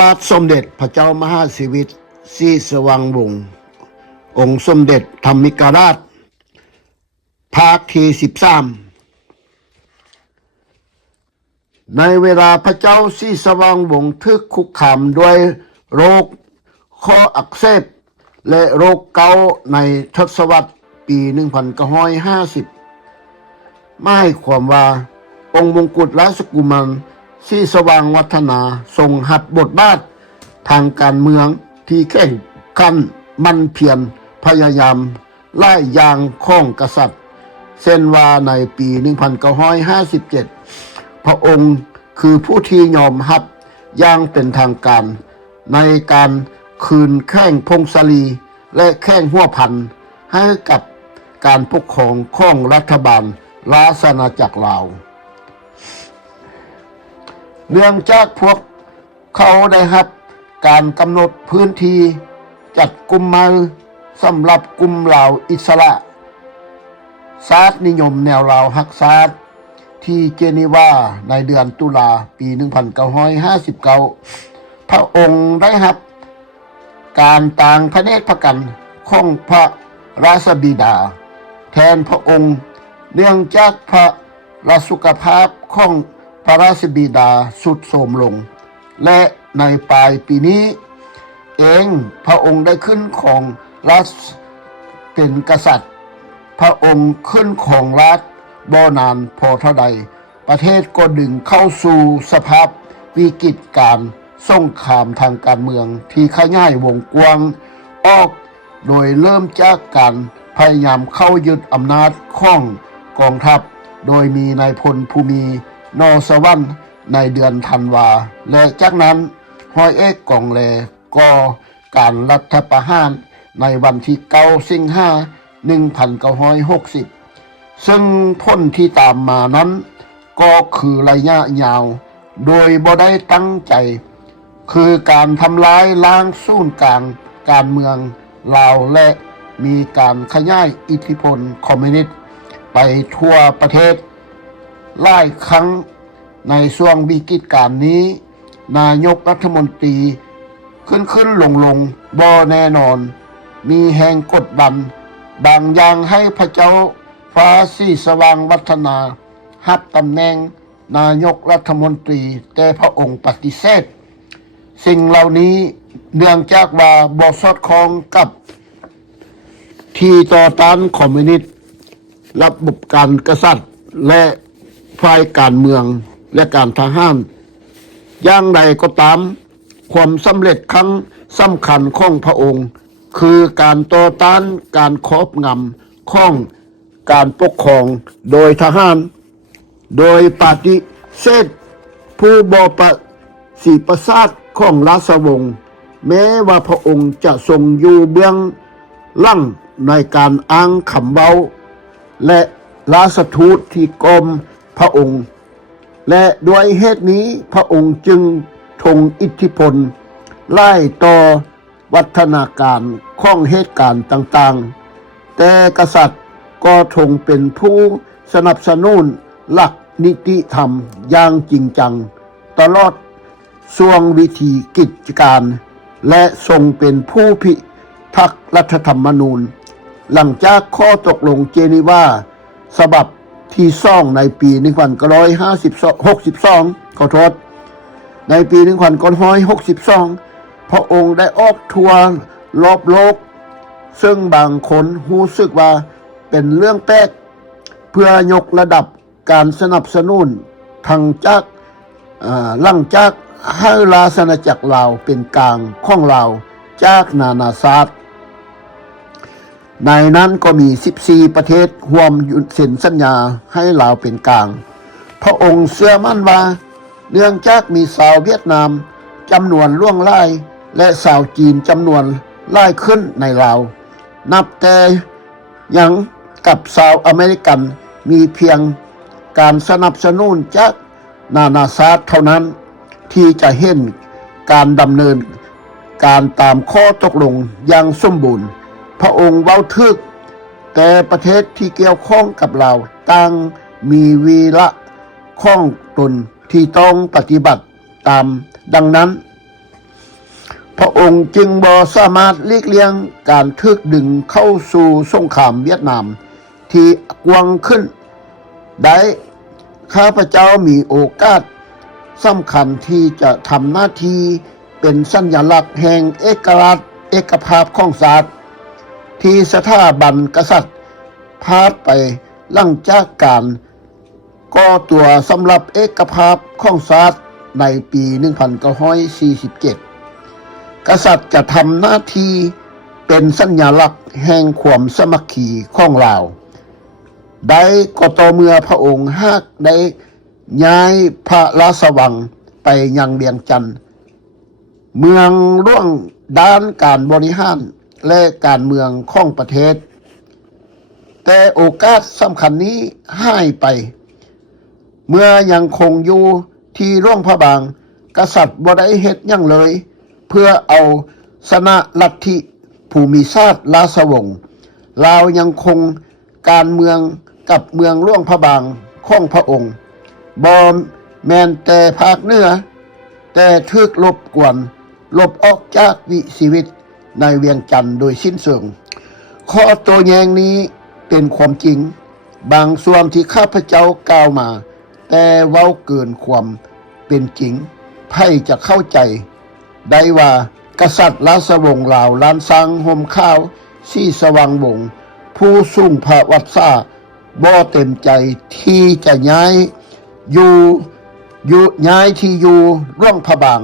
บาทสมเด็จพระเจ้ามหาสิวิตศรีสว่างวงศ์องค์สมเด็จธรรมิกราชภาคที่13ในเวลาพระเจ้าศรีสว่างวงศ์ถูกคุกคามด้วยโรคคออักเสบและโรคเกาต์ในทศวรรษปี1950หมายความว่าองค์มงกุฎราชกุมารศรีสว่างวัฒนาทรงหับบทบาททางการเมืองที่แข่งขันมันเพียรพยายามไล่ยางของกษัตริย์เส้นว่าในปี1957พระองค์คือผู้ที่ยอมรับอย่างเป็นทางการในการคืนแข้งพงศลีและแข้งหัวพันให้กับการปกครองของรัฐบาลราชอาณาจักรลาวเนื่องจากพวกเขาได้รับการกำหนดพื้นที่จัดกุมมือสำหรับกลุ่มลาวอิสระศาสตร์นิยมแนวลาวฮักศาสตร์ที่เจนีวาในเดือนตุลาปี1959พระองค์ได้รับการต่างพระเนตรพระกันของพระราชบิดาแทนพระองค์เนื่องจากพระราชสุขภาพของพระราชบิดาสุดโทรมลงและในปลายปีนี้เองพระองค์ได้ขึ้นของราชเป็นกษัตริย์พระองค์ขึ้นของราชบ่นานพอเท่าใดประเทศก็ดึงเข้าสู่สภาพวิกฤตการสงครามทางการเมืองที่ขยายวงกว้างออกโดยเริ่มจากการพยายามเข้ายึดอำนาจของกองทัพโดยมีนายพลภูมินอสวรรค์ในเดือนธันวาและจากนั้นร้อยเอกกองแลก่อการรัฐประหารในวันที่9สิงหาคม1960ซึ่งผลที่ตามมานั้นก็คือระยะยาวโดยบ่ได้ตั้งใจคือการทำลายล้างศูนย์กลางการเมืองลาวและมีการขยายอิทธิพลคอมมิวนิสต์ไปทั่วประเทศหลายครั้งในช่วงวิกฤตการณ์นี้นายกรัฐมนตรีขึ้นลงบ่แน่นอนมีแห่งกดดันบางอย่างให้พระเจ้าฟ้าศรีสว่างวัฒนารับตำแหน่งนายกรัฐมนตรีแต่พระองค์ปฏิเสธสิ่งเหล่านี้เนื่องจากว่าบ่สอดคล้องกับที่ต่อต้านคอมมิวนิสต์ระบบการกษัตริย์และฝ่ายการเมืองและการทหารอย่างใดก็ตามความสำเร็จครั้งสำคัญของพระองค์คือการต่อต้านการครอบงำของการปกครองโดยทหารโดยปฏิเสธผู้บ่ประสีประสาทของราชวงศ์แม้ว่าพระองค์จะทรงอยู่เบื้องหลังในการอ้างคำเว้าและราชทูตที่กรมพระองค์และด้วยเหตุนี้พระองค์จึงทรงอิทธิพลไล่ต่อวัฒนาการของเหตุการณ์ต่างๆแต่กษัตริย์ก็ทรงเป็นผู้สนับสนุนหลักนิติธรรมอย่างจริงจังตลอดช่วงวิธีกิจการและทรงเป็นผู้พิทักษ์รัฐธรรมนูญหลังจากข้อตกลงเจนีวาฉบับที่2ในปี1962ขอโทษในปี1962พระองค์ได้ออกทัวร์รอบโลกซึ่งบางคนรู้สึกว่าเป็นเรื่องแปลกเพื่อยกระดับการสนับสนุนทางจากหลังจากให้ราชอาณาจักรลาวเป็นกลางของลาวจากนานาชาติในนั้นก็มี14ประเทศร่วมเซ็นสัญญาให้ลาวเป็นกลางพระองค์เชื่อมั่นว่าเนื่องจากมีชาวเวียดนามจำนวนล่วงหลายและชาวจีนจำนวนหลายขึ้นในลาวนับแต่ยังกับชาวอเมริกันมีเพียงการสนับสนุนจากนานาชาติเท่านั้นที่จะเห็นการดำเนินการตามข้อตกลงอย่างสมบูรณ์พระองค์เว้าทึกแต่ประเทศที่เกี่ยวข้องกับเราต่างมีวีระข้องตนที่ต้องปฏิบัติตามดังนั้น พระองค์จึงบ่สามารถหลีกเลี่ยงการถูกดึงเข้าสู่สงครามเวียดนามที่กว้างขึ้นได้ข้าพเจ้ามีโอกาสสำคัญที่จะทำหน้าที่เป็นสัญลักษณ์แห่งเอกราชเอกภาพของชาติที่สถาบันกษัตริย์พาดไปหลังจากการก่อตัวสำหรับเอกภาพของชาติในปี 1947 กษัตริย์จะทำหน้าที่เป็นสัญลักษณ์แห่งความสามัคคีของลาวได้ก็ต่อเมื่อพระองค์หากได้ย้ายพระราชวังไปยังเวียงจันทน์เมืองร่วงด้านการบริหารและการเมืองของประเทศแต่โอกาสสำคัญนี้หายไปเมื่อยังคงอยู่ที่หลวงพระบางกษัตริย์บ่ได้เฮ็ดหยังเลยเพื่อเอาชนะลัทธิภูมิศาสตร์ราชวงศ์ลาวยังคงการเมืองกับเมืองหลวงพระบางของพระองค์บ่แม่นแต่ภาคเหนือแต่ถูกลบกวนลบออกจากวิชีวิตในเวียงจันทน์โดยสิ้นเชิงข้อโต้แย้งนี้เป็นความจริงบางส่วนที่ข้าพเจ้ากล่าวมาแต่เว้าเกินความเป็นจริงไพ่จะเข้าใจได้ว่ากษัตริย์ราชวงศ์ลาวล้านสังห่มข้าวสีสว่างวงศ์ผู้สูงพระวัดซ่าบ่เต็มใจที่จะย้ายที่อยู่ร่วงพระบาง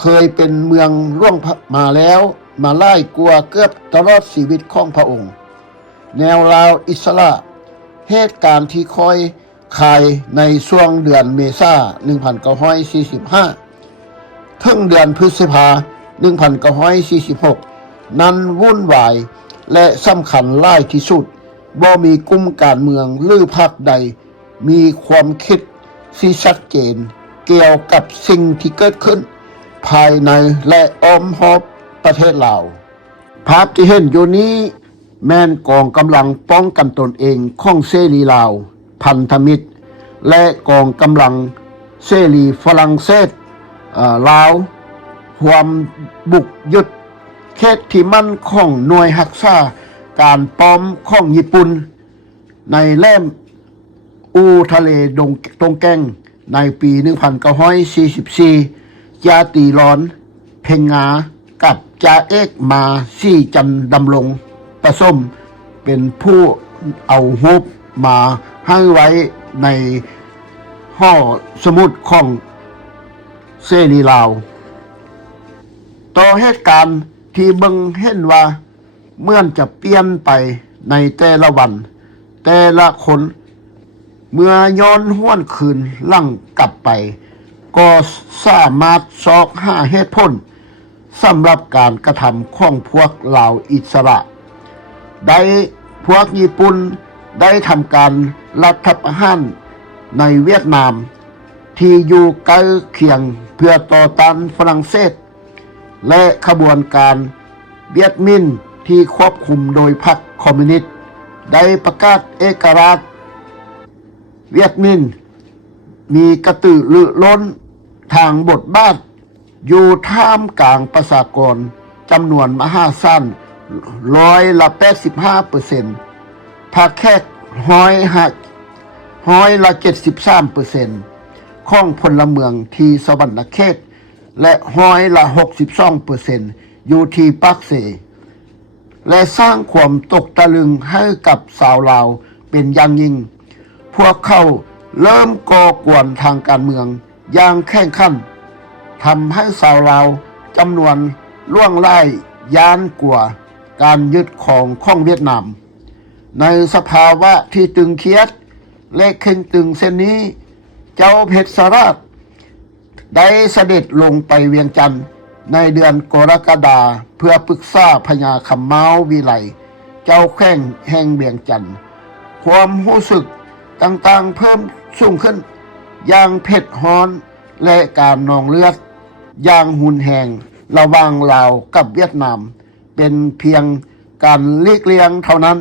เคยเป็นเมืองร่วงมาแล้วมาไล่กลัวเกือบตลอดชีวิตของพระองค์แนวลาวอิสระเหตุการณ์ที่คอยคายในช่วงเดือนเมษายน 1945 ถึงเดือนพฤษภาคม 1946 นั้นวุ่นวายและสำคัญหลายที่สุดบ่มีกลุ่มการเมืองหรือพรรคใดมีความคิดที่ชัดเจนเกี่ยวกับสิ่งที่เกิดขึ้นภายในและอ้อมรอบประเทศลาวภาพที่เห็นอยู่นี้แม่นกองกำลังป้องกันตนเองของเสรีลาวพันธมิตรและกองกำลังเสรีฝรั่งเศสลาวความบุกยึดเขตที่มั่นของหน่วยรักษาการป้อมของญี่ปุ่นในแหลมอูทะเลตงแกงในปี 1944 จาตีร้อนเพ็งงากับจ่าเอกมาซี่จันดำรงประสมเป็นผู้เอารูปมาให้ไว้ในห้อสมุดของเสรีลาวต่อเหตุการณ์ที่เบิ่งเห็นว่าเหมือนจะเปลี่ยนไปในแต่ละวันแต่ละคนเมื่อย้อนห้วนคืนหลังกลับไปก็สามารถซอกหาเหตุผลสำหรับการกระทำของพวกลาวอิสระได้พวกญี่ปุ่นได้ทำการรัฐประหารในเวียดนามที่อยู่ใกล้เคียงเพื่อต่อต้านฝรั่งเศสและขบวนการเวียดมินที่ควบคุมโดยพรรคคอมมิวนิสต์ได้ประกาศเอกราชเวียดมินมีกระตือรือร้นทางบทบาทอยู่ท่ามกลางประชากรจำนวนมหาศาล85%ถ้าแค่73%ของพลเมืองที่สวรรณเขตและ62%อยู่ที่ปากเสและสร้างความตกตะลึงให้กับชาวลาวเป็นอย่างยิ่งพวกเขาเริ่มก่อกวนทางการเมืองอย่างแข่งขันทำให้ชาวลาวจำนวนล่วงไล่ย้านกว่าการยึดของเวียดนามในสภาวะที่ตึงเครียดและเข่งตึงเส้นนี้เจ้าเพชรสราชได้เสด็จลงไปเวียงจันทน์ในเดือนกรกฎาคมเพื่อปรึกษาพญาคำเมาวิไลเจ้าแข้งแห่งเวียงจันทน์ความรู้สึกต่างๆเพิ่มสูงขึ้นอย่างเผ็ดร้อนและการนองเลือดอย่างหุนแหงระหว่างลาวกับเวียดนามเป็นเพียงการหลีกเลี่ยงเท่านั้น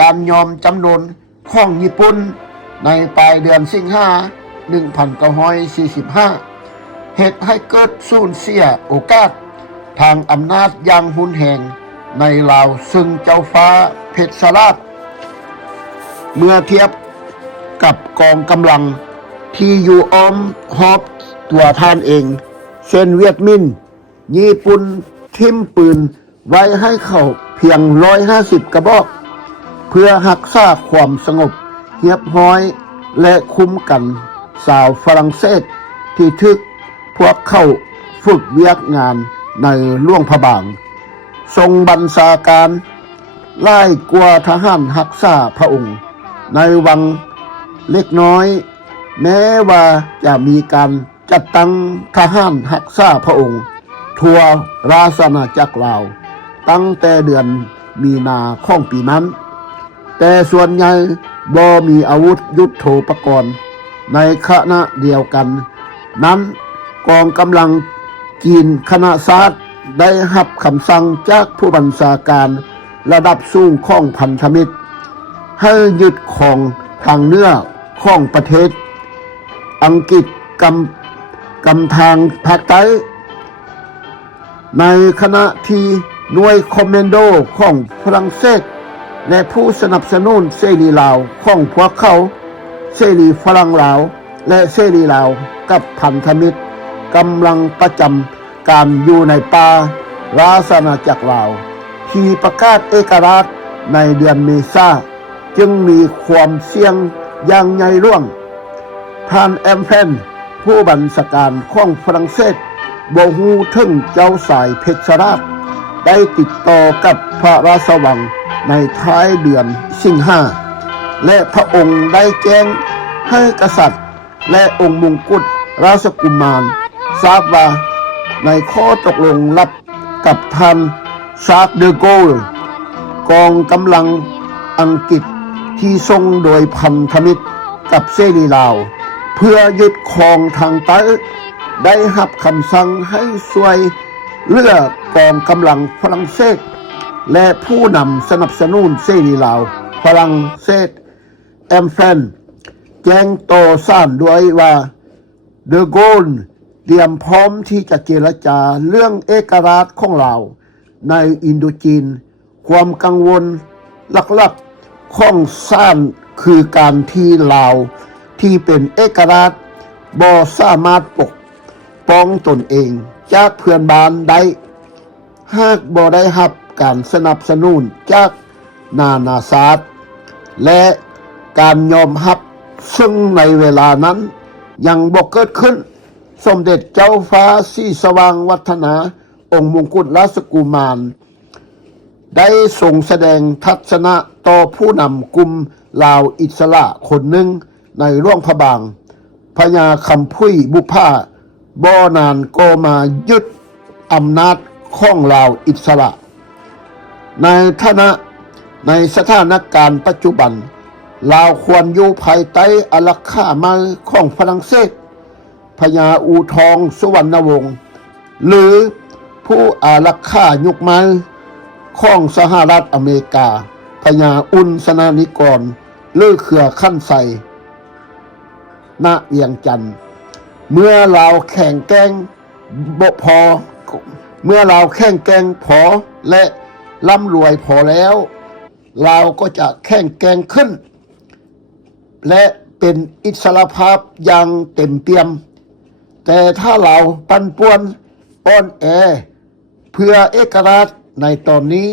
การยอมจำนนของญี่ปุ่นในปลายเดือนสิงหาคม 1945 เหตุให้เกิดสูญเสียโอกาส ทางอำนาจอย่างหุนแหงในลาวซึ่งเจ้าฟ้าเพชรสราชเมื่อเทียบกับกองกำลังที่อยู่อ้อมหอบตัวท่านเองเช่นเวียดมินญี่ปุ่นทิ่มปืนไว้ให้เขาเพียง150 กระบอกเพื่อรักษาความสงบเรียบร้อยและคุ้มกันสาวฝรั่งเศสที่ทึกพวกเขาฝึกเวียกงานในหลวงพระบางทรงบัญชาการไล่กว่าทหารรักษาพระองค์ในวังเล็กน้อยแม้ว่าจะมีการจัดตั้งทหารรักษาพระองค์ทั่วราชอาณาจักรลาวตั้งแต่เดือนมีนาของปีนั้นแต่ส่วนใหญ่บ่มีอาวุธยุทโธปกรณ์ในขณะเดียวกันนั้นกองกำลังจีนคณะศาสตร์ได้รับคำสั่งจากผู้บัญชาการระดับสูงของพันธมิตรให้ยึดของทางเหนือของประเทศอังกฤษกำทางภาคใต้ในขณะที่หน่วยคอมมานโดของฝรั่งเศสและผู้สนับสนุนเสรีลาวของพวกเขาเสรีฝรั่งลาวและเสรีลาวกับพันธมิตรกำลังประจำการอยู่ในป่าราชอาณาจักรลาวที่ประกาศเอกราชในเดือนเมษายนจึงมีความเสี่ยงอย่างใหญ่หลวงท่านแอมแฟนผู้บัญชาการของฝรั่งเศสบ่ฮู้ถึงเจ้าสายเพชรราชได้ติดต่อกับพระราชวังในท้ายเดือนสิงหาและพระองค์ได้แจ้งให้กษัตริย์และองค์มงกุฎราชกุมารทราบว่าในข้อตกลงลับกับท่านชาร์ลส์เดอโกลกองกำลังอังกฤษที่ทรงโดยพันธมิตรกับเสรีลาวเพื่อยึดครองทางใต้ได้รับคำสั่งให้ช่วยเหลือกองกำลังฝรั่งเศสและผู้นำสนับสนุนเสรีลาวฝรั่งเศสแอมแฟนแจ้งต่อศาลด้วยว่าเดอโกลเตรียมพร้อมที่จะเจรจาเรื่องเอกราชของลาวในอินโดจีนความกังวลหลักๆของศาลคือการที่ลาวที่เป็นเอกราชบ่สามารถปกป้องตนเองจากเพื่อนบ้านได้หากบ่ได้รับการสนับสนุนจากนานาชาติและการยอมรับซึ่งในเวลานั้นยังบ่เกิดขึ้นสมเด็จเจ้าฟ้าศรีสว่างวัฒนาองค์มงกุฎราชกุมารได้ทรงแสดงทัศนะต่อผู้นำกลุ่มลาวอิสระคนหนึ่งในหลวงพระบางพญาคำพุ้ยบุพาบ่นานก็มายึดอำนาจของลาวอิสระในสถานการณ์ปัจจุบันลาวควรอยู่ภายใต้อารักขามาของฝรั่งเศสพญาอูทองสุวรรณวงศ์หรือผู้อารักขายุคใหม่ของสหรัฐอเมริกาพญาอุ่นสนานิกรหรือเครือขั้นใสณเวียงจันทร์เมื่อเราแข่งแกร่งพอและร่ำรวยพอแล้วเราก็จะแข่งแกร่งขึ้นและเป็นอิสรภาพอย่างเต็มเปี่ยมแต่ถ้าเราปั่นป่วนอ่อนแอเพื่อเอกราชในตอนนี้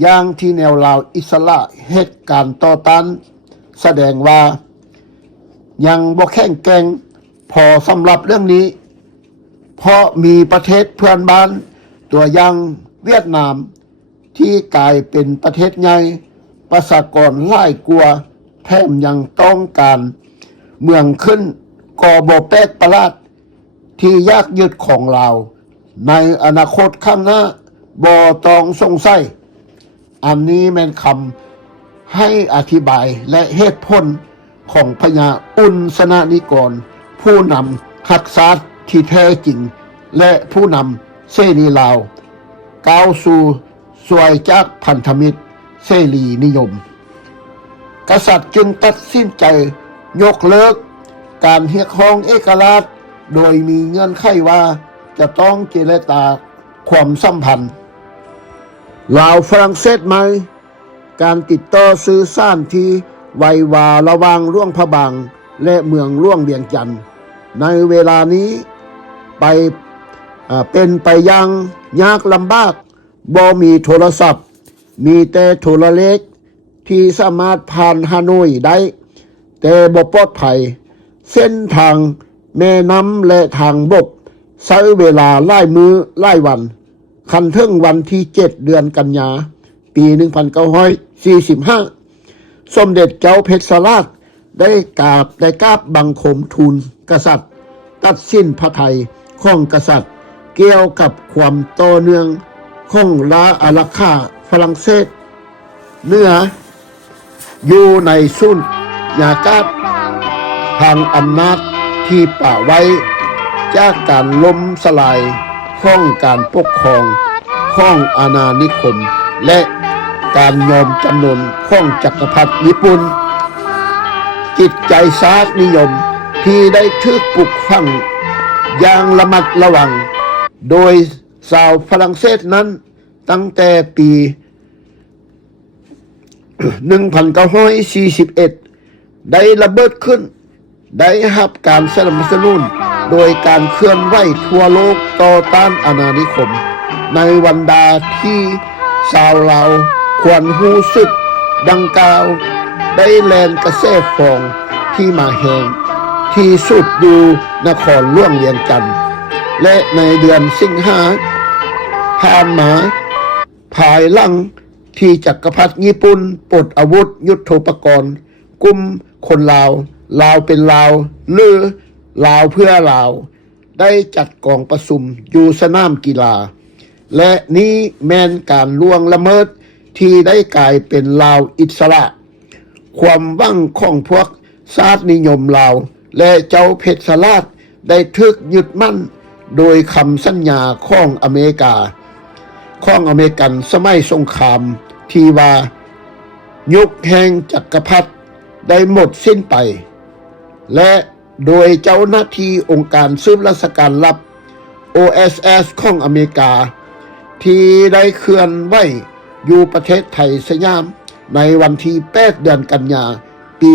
อย่างที่แนวลาวอิสระเหตุการณ์ต่อต้านแสดงว่ายังบ่แข็งแกร่งพอสำหรับเรื่องนี้เพราะมีประเทศเพื่อนบ้านตัวอย่างเวียดนามที่กลายเป็นประเทศใหญ่ประชากรหลายกว่าแถมยังต้องการเมืองขึ้นก็บ่แปลกประหลาดที่ยากยึดของลาวในอนาคตข้างหน้าบ่ต้องสงสัยอันนี้แม่นคำให้อธิบายและเหตุผลของพญาอุ่นสนานิกรผู้นำรักษาที่แท้จริงและผู้นำเสรีลาวก้าวสู่สวยจากพันธมิตรเสรีนิยมกษัตริย์จึงตัดสินใจยกเลิกการเรียกร้องเอกราชโดยมีเงื่อนไขว่าจะต้องเจรจา ความสัมพันธ์ลาวฝรั่งเศสไหมการติดต่อสื่อสารที่ไววาระหว่างร่วงพระบางและเมืองร่วงเวียงจันทน์ในเวลานี้เป็นไปอย่างยากลำบากบ่มีโทรศัพท์มีแต่โทรเลขที่สามารถผ่านฮานอยได้แต่บ่ปลอดภัยเส้นทางแม่น้ำและทางบกใช้เวลาหลายมื้อหลายวันคันถึงวันที่7เดือนกันยาปี 1945 สมเด็จเจ้าเพชรสราชได้กราบบังคมทูลกษัตริย์ตัดสิ้นพระทัยของกษัตริย์เกี่ยวกับความต่อเนื่องของลาอาราคาฝรั่งเศสเหนืออยู่ในศูนยากาศทางอำนาจที่ป่าไว้จากการล้มสลายของการปกครองของอาณานิคมและการยอมจำนนของจักรพรรดิญี่ปุ่นจิตใจชาตินิยมที่ได้ถูกปลุกฝังอย่างระมัดระวังโดยชาวฝรั่งเศสนั้นตั้งแต่ปี 1941 ได้ระเบิดขึ้นได้รับการสนับสนุนโดยการเคลื่อนไหวทั่วโลกต่อต้านอาณานิคมในวันดาที่ชาวลาวควรรู้สึกดังกล่าวได้แลนกระแสฟองที่มาแหงที่สุดอยู่นครหลวงเวียงจันทน์และในเดือนสิงหาผ่านมาภายหลังที่จักรพรรดิญี่ปุ่นปลดอาวุธยุทโธปกรณ์กลุ่มคนลาวเป็นลาวหรือลาวเพื่อลาวได้จัดกองประชุมอยู่สนามกีฬาและนี้แม่นการล่วงละเมิดที่ได้กลายเป็นลาวอิสระความหวังของพวกชาตินิยมลาวและเจ้าเพชรสราชได้ถูกยึดมั่นโดยคำสัญญาของอเมริกันสมัยสงครามที่ว่ายุคแห่งจักรพรรดิได้หมดสิ้นไปและโดยเจ้าหน้าที่องค์การสืบราชการลับ OSS ของอเมริกาที่ได้เคลื่อนไหวอยู่ประเทศไทยสยามในวันที่8เดือนกันยาปี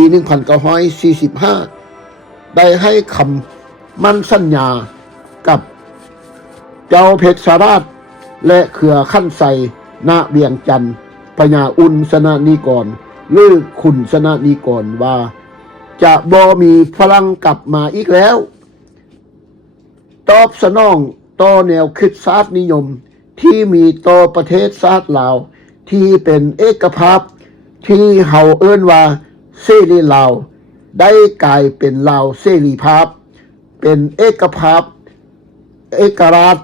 1945 ได้ให้คำมั่นสัญญากับเจ้าเพชรสราชและเครือขั้นไสณเวียงจันทน์พญาอุ่นสนนิกรหรือขุนสนนิกรว่าจะบ่มีฝรั่งกลับมาอีกแล้วตอบสนองต่อแนวคิดชาตินิยมที่มีต่อประเทศชาติลาวที่เป็นเอกภาพที่เฮาเอิ้นว่าเสรีลาวได้กลายเป็นลาวเสรีภาพเป็นเอกภาพเอกราช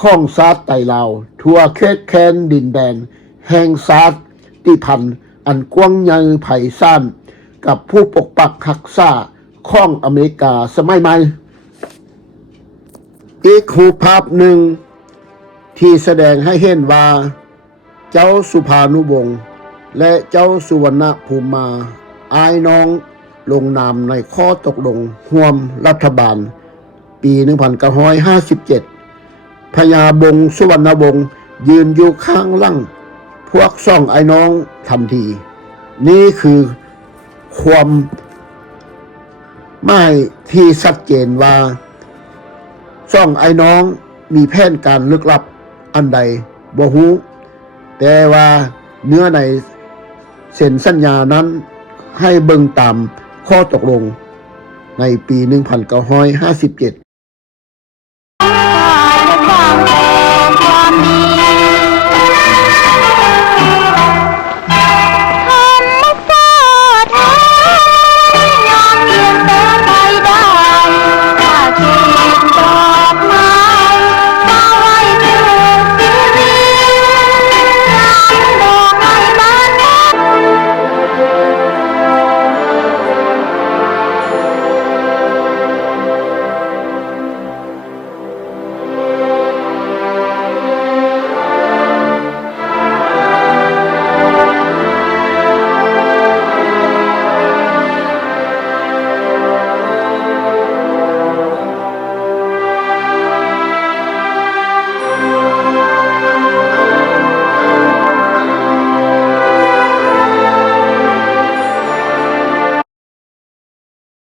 ของชาติไทยลาวทั่วเขตแคว้นดินแดนแห่งชาติพันธุ์อันกว้างใหญ่ไพศาลกับผู้ปกปักรักษาของอเมริกาสมัยใหม่อีกรูปภาพหนึ่งที่แสดงให้เห็นว่าเจ้าสุภานุวงศ์และเจ้าสุวรรณภูมิมาอายน้องลงนามในข้อตกลงร่วมรัฐบาลปี 1957 พญาบงศ์สุวรรณวงศ์ยืนอยู่ข้างหลังพวกซ่องไอ้น้องทันทีนี่คือความหมายที่ชัดเจนว่าซ่องไอ้น้องมีแผนการลึกลับอันใดบ่ฮู้แต่ว่าเนื้อในเซ็นสัญญานั้นให้เบิ่งตามข้อตกลงในปี 1957